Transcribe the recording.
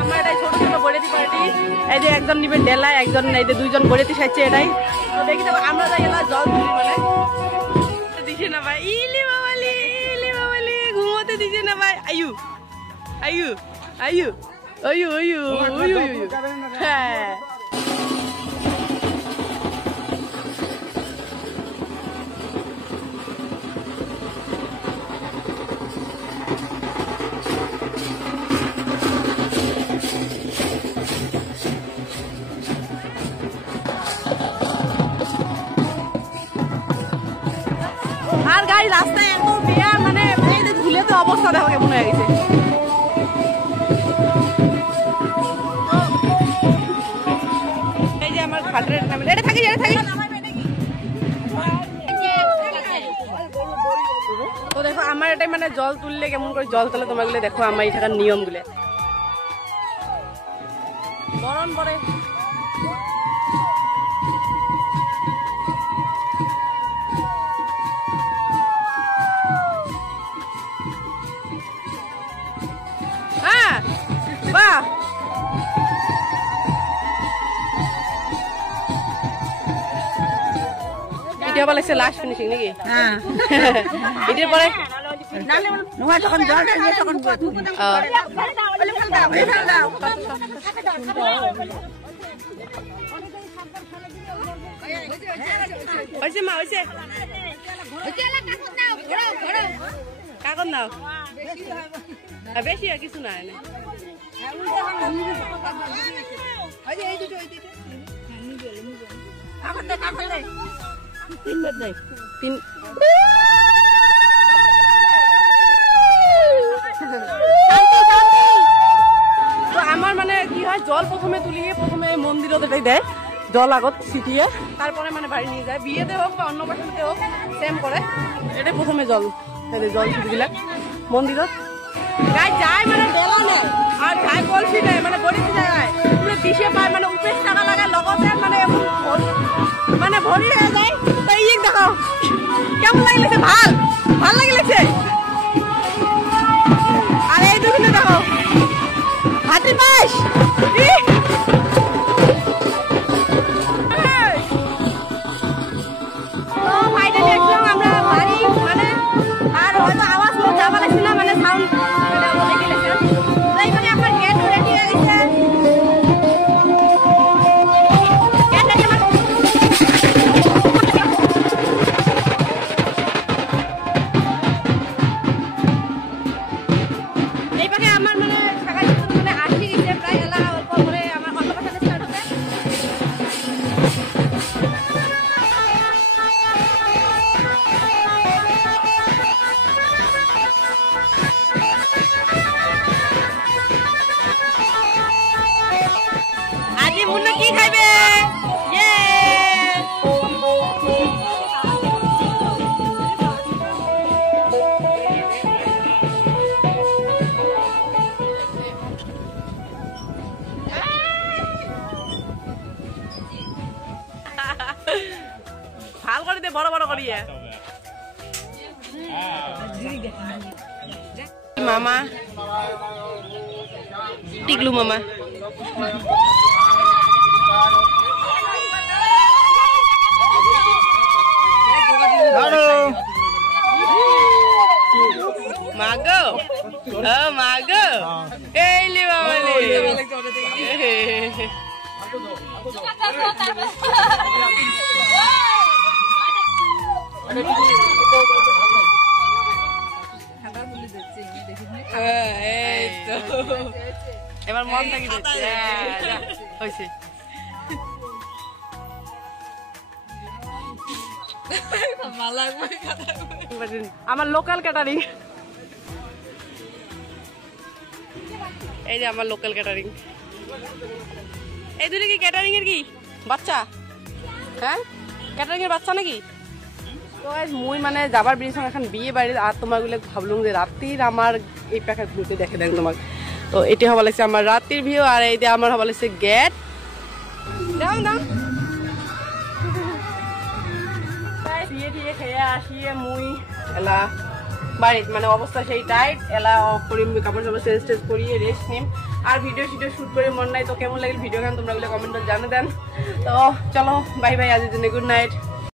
আমার এটাই ছোট ছোট বড়েতি পার্টি এই যে একজন নিবে ডেলা একজন এই যে দুইজন বড়েতি সাইছে এটাই তো দেখি তো আমরা যাই এলা জল তুলি মানে দিছে না ভাই ইলি বাবালি ঘুমোতে দিছে না ভাই আয়ু আয়ু আয়ু আয়ু আয়ু আয়ু হ্যাঁ আর গাড়ি রাস্তায় এত বেয়া মানে এই যে ঝুলে তো অবস্থা দেখা কেমন হয়ে গেছে এই যে আমার খাটের নামে এটা থাকি তো দেখো আমার এটাই মানে জল তুললে কেমন করে জল তুলে তোমাগুলো দেখো আমার এই থাকার নিয়ম গুলো গরম পড়ে বাহ এটা বলে লাস্ট ফিনিশিং নাকি হ্যাঁ এটার পরে নোয়া যখন জল ঢালবে তখন হইছে মা হইছে কাগজ নাও বেশি আর কিছু নাই আমার মানে কি হয় জল প্রথমে তুলিয়ে প্রথমে মন্দিরত এটাই দেয় জল আগত ছিটিয়ে তারপরে মানে বাড়ি নিয়ে যায় বিয়েতে হোক বা অন্য বাসাতে হোক সেম করে এটা প্রথমে জল জল ছিটি দিলাম মন্দিরত গাই যায় মানে ডলা নেয় আর যায় কলসি নেয় মানে বড়িতে যায় পুরো দিশে পায় মানে উপেশ টাকা লাগায় লগতে মানে মানে ভরি হয়ে যায় তাই ইয়ে দেখাও কেমন লাগিলেছে ভাল লাগিলেছে আর এই দুজনে দেখো হাতি পাস আমরা বাড়ি মানে আর হয়তো আওয়াজ যাওয়া লাগছে না মানে সাউন্ড ভাল করে দে বড় বড় করিয়ে মামা টিকলু মামা মাগো মাগো এইলি বাবালি এবার মন থাকি হয়েছে আমার লোকাল ক্যাটারিং এই যে আমার লোকাল ক্যাটারিং এই দুটো কি ক্যাটারিং এর কি বাচ্চা হ্যাঁ ক্যাটারিং এর বাচ্চা নাকি তো মুই মানে যাবার বেরিয়েছিলাম এখন বিয়ে বাড়ির আর তোমার গুলো ভাবলাম যে রাত্রির আমার এই প্যাকেট ঘুরতে দেখে দেখ তোমাকে তো এটি হওয়া লাগছে আমার রাত্রির ভিউ আর এই যে আমার হওয়া লাগছে গেট দাও দাও দিয়ে দিয়ে খেয়ে আসিয়ে মুই এলা বাড়িত মানে অবস্থা সেই টাইট এলা করিম কাপড় চাপড় চেঞ্জ টেঞ্জ করিয়ে রেস্ট নিম আর ভিডিও শুট করে মন নাই তো কেমন লাগিল ভিডিও গান তোমরা কমেন্টত জানা দেন তো চলো বাই বাই আজির জন্য গুড নাইট।